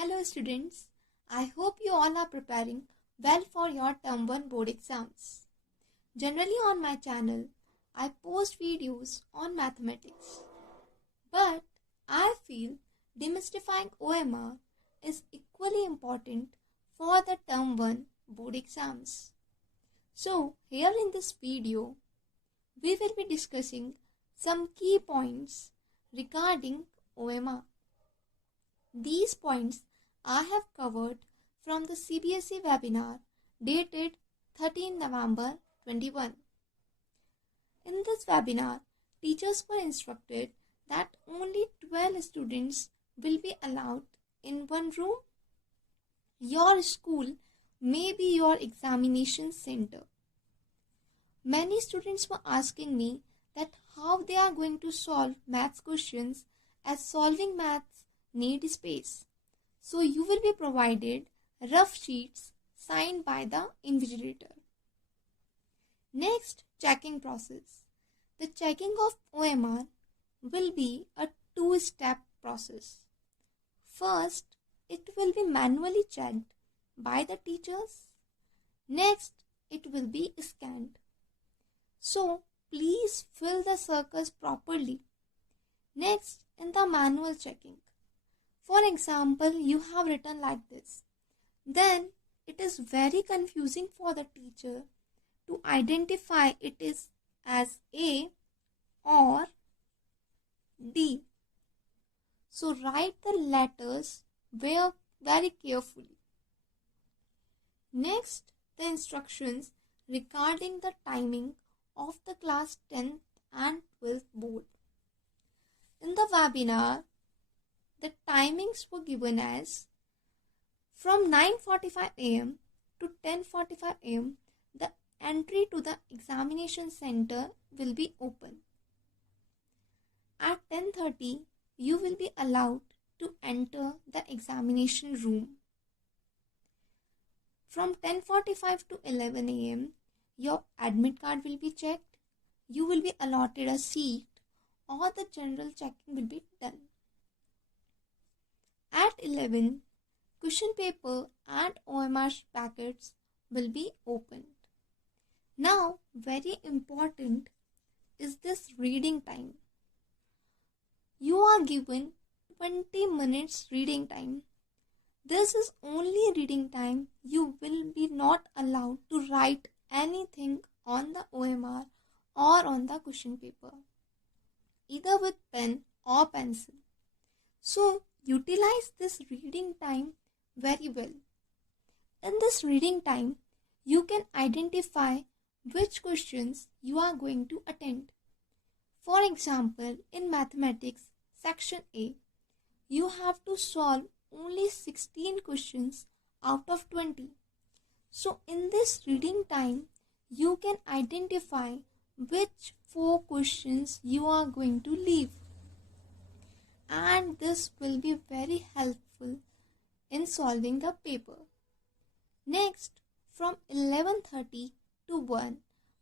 Hello students, I hope you all are preparing well for your Term 1 board exams. Generally on my channel, I post videos on mathematics. But I feel demystifying OMR is equally important for the Term 1 board exams. So here in this video, we will be discussing some key points regarding OMR. These points I have covered from the CBSE webinar dated 13 November 21. In this webinar, teachers were instructed that only 12 students will be allowed in one room. Your school may be your examination center. Many students were asking me that how they are going to solve maths questions, as solving maths need space. So you will be provided rough sheets signed by the invigilator. Next, checking process. The checking of OMR will be a two-step process. First, it will be manually checked by the teachers. Next, it will be scanned. So, please fill the circles properly. Next, in the manual checking. For example, you have written like this. Then, it is very confusing for the teacher to identify it is as A or D. So, write the letters very carefully. Next, the instructions regarding the timing of the class 10th and 12th board. In the webinar, the timings were given as from 9:45 am to 10:45 am, the entry to the examination center will be open. At 10:30, you will be allowed to enter the examination room. From 10:45 to 11 am, your admit card will be checked. You will be allotted a seat or the general checking will be done. At 11, question paper and OMR packets will be opened. Now, very important is this reading time. You are given 20 minutes reading time. This is only reading time. You will be not allowed to write anything on the OMR or on the question paper, either with pen or pencil. So, utilize this reading time very well. In this reading time, you can identify which questions you are going to attend. For example, in mathematics section A, you have to solve only 16 questions out of 20. So, in this reading time, you can identify which 4 questions you are going to leave. And this will be very helpful in solving the paper. Next, from 11:30 to 1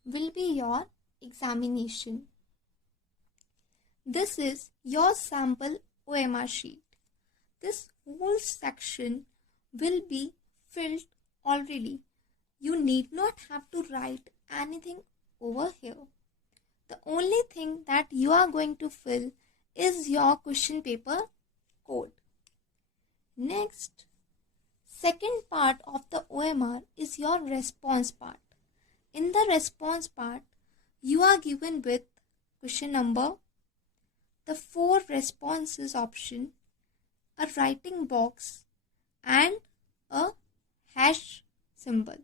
will be your examination. This is your sample OMR sheet. This whole section will be filled already. You need not have to write anything over here. The only thing that you are going to fill is your question paper code. Next, second part of the OMR is your response part. In the response part, you are given with question number, the 4 responses option, a writing box and a hash symbol.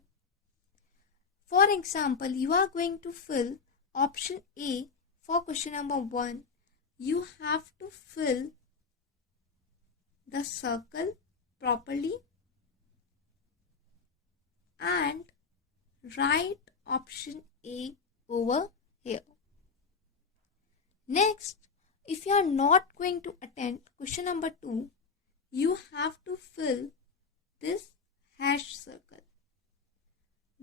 For example, you are going to fill option A for question number 1. You have to fill the circle properly and write option A over here. Next, if you are not going to attend question number 2, you have to fill this hash circle.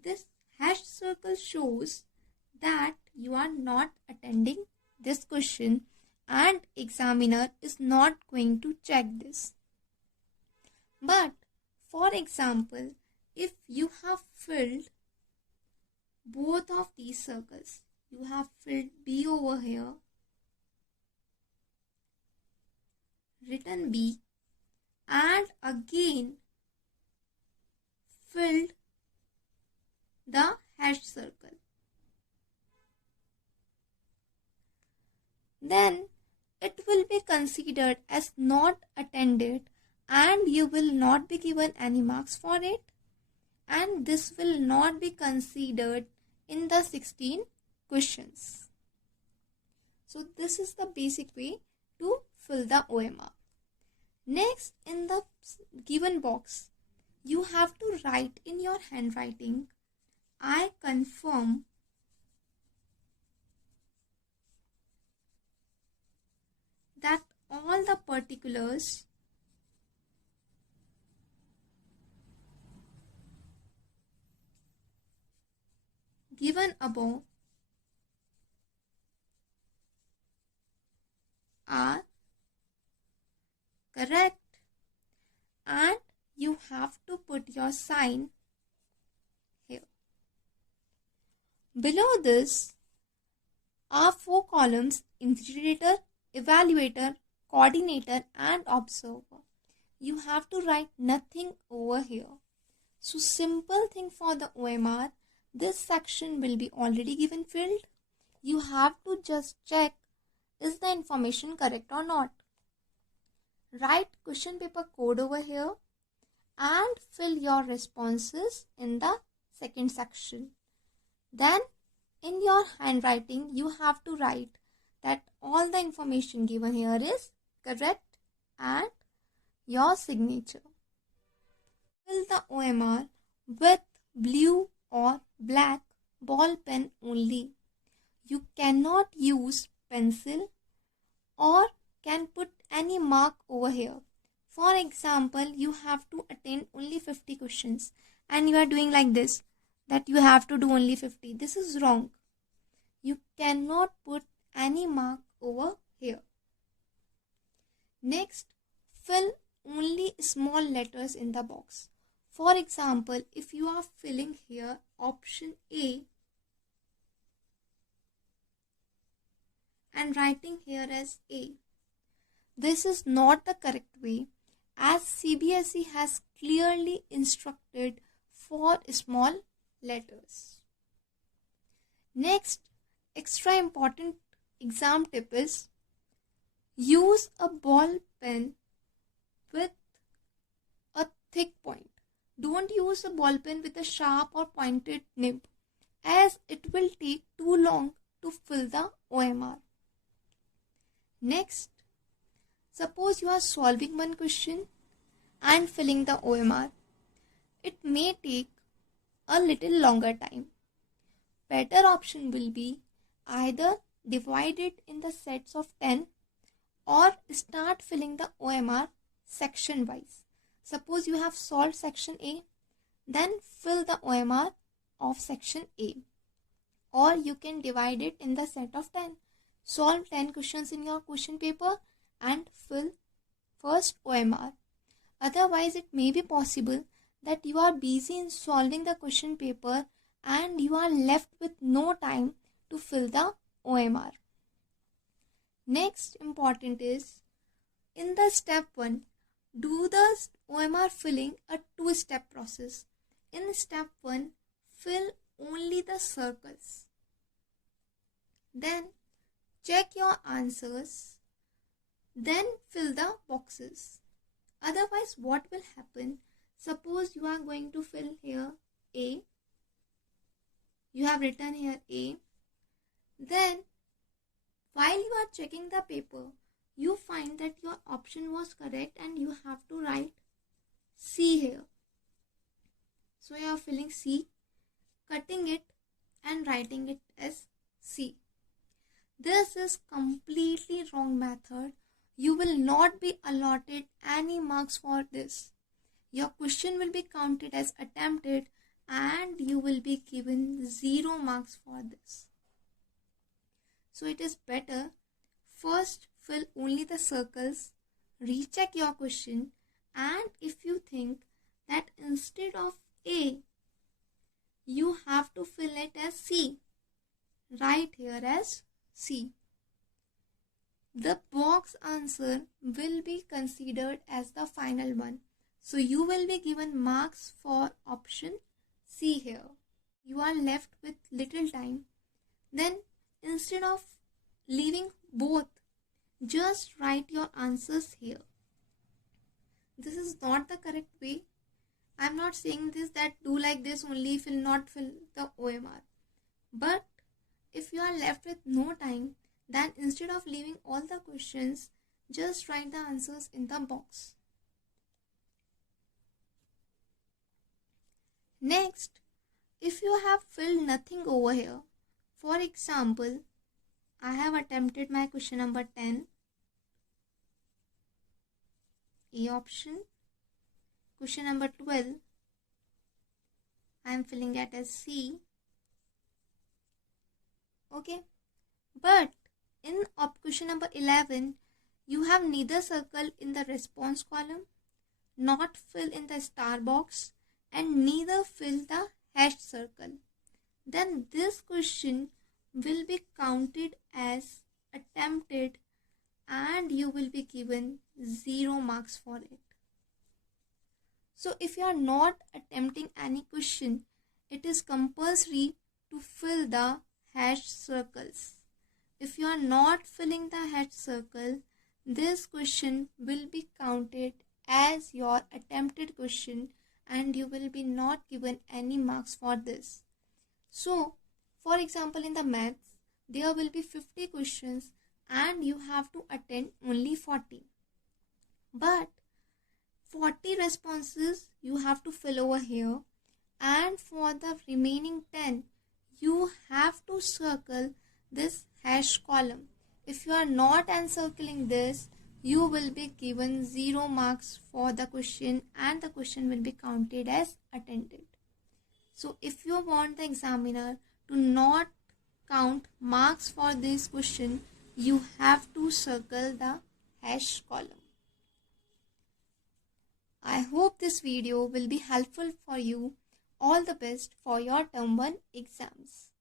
This hash circle shows that you are not attending this question and examiner is not going to check this. But for example, if you have filled both of these circles, you have filled B over here, written B, and again filled the hash circle, then it will be considered as not attended and you will not be given any marks for it, and this will not be considered in the 16 questions. So this is the basic way to fill the OMR. Next, in the given box, you have to write in your handwriting, I confirm that all the particulars given above are correct, and you have to put your sign here. Below this are 4 columns: invigilator, evaluator, coordinator and observer. You have to write nothing over here. So simple thing for the OMR, this section will be already given filled. You have to just check is the information correct or not. Write question paper code over here and fill your responses in the second section. Then in your handwriting you have to write that all the information given here is correct and your signature. Fill the OMR with blue or black ball pen only. You cannot use pencil or can put any mark over here. For example, you have to attend only 50 questions and you are doing like this, that you have to do only 50. This is wrong. You cannot put any mark over here. Next, fill only small letters in the box. For example, if you are filling here option A and writing here as A, this is not the correct way, as CBSE has clearly instructed for small letters. Next, extra important exam tip is use a ball pen with a thick point. Don't use a ball pen with a sharp or pointed nib, as it will take too long to fill the OMR. Next, suppose you are solving one question and filling the OMR. It may take a little longer time. Better option will be either divide it in the sets of 10 or start filling the OMR section wise. Suppose you have solved section A, then fill the OMR of section A. Or you can divide it in the set of 10. Solve 10 questions in your question paper and fill first OMR. Otherwise, it may be possible that you are busy in solving the question paper and you are left with no time to fill the OMR. Next important is, in the step 1, do the OMR filling a 2-step process. In step 1, fill only the circles. Then check your answers. Then fill the boxes. Otherwise, what will happen? Suppose you are going to fill here A. You have written here A. Then, while you are checking the paper, you find that your option was correct and you have to write C here. So you are filling C, cutting it and writing it as C. This is completely wrong method. You will not be allotted any marks for this. Your question will be counted as attempted and you will be given 0 marks for this. So it is better first fill only the circles, recheck your question And if you think that instead of A, you have to fill it as C, write here as C. The box answer will be considered as the final one. So you will be given marks for option C here. You are left with little time. Then instead of leaving both, just write your answers here. This is not the correct way. I am not saying this that do like this only, if you will not fill the OMR. But if you are left with no time, then instead of leaving all the questions, just write the answers in the box. Next, if you have filled nothing over here, for example, I have attempted my question number 10, A option. Question number 12, I am filling it as C. Okay, but in question number 11, you have neither circle in the response column, not fill in the star box, and neither fill the hashed circle. Then this question will be counted as attempted and you will be given 0 marks for it. So if you are not attempting any question, it is compulsory to fill the hashed circles. If you are not filling the hashed circle, this question will be counted as your attempted question and you will be not given any marks for this. So, for example, in the maths, there will be 50 questions and you have to attend only 40. But 40 responses you have to fill over here, and for the remaining 10, you have to circle this hash column. If you are not encircling this, you will be given 0 marks for the question and the question will be counted as attended. So if you want the examiner to not count marks for this question, you have to circle the hash column. I hope this video will be helpful for you. All the best for your term 1 exams.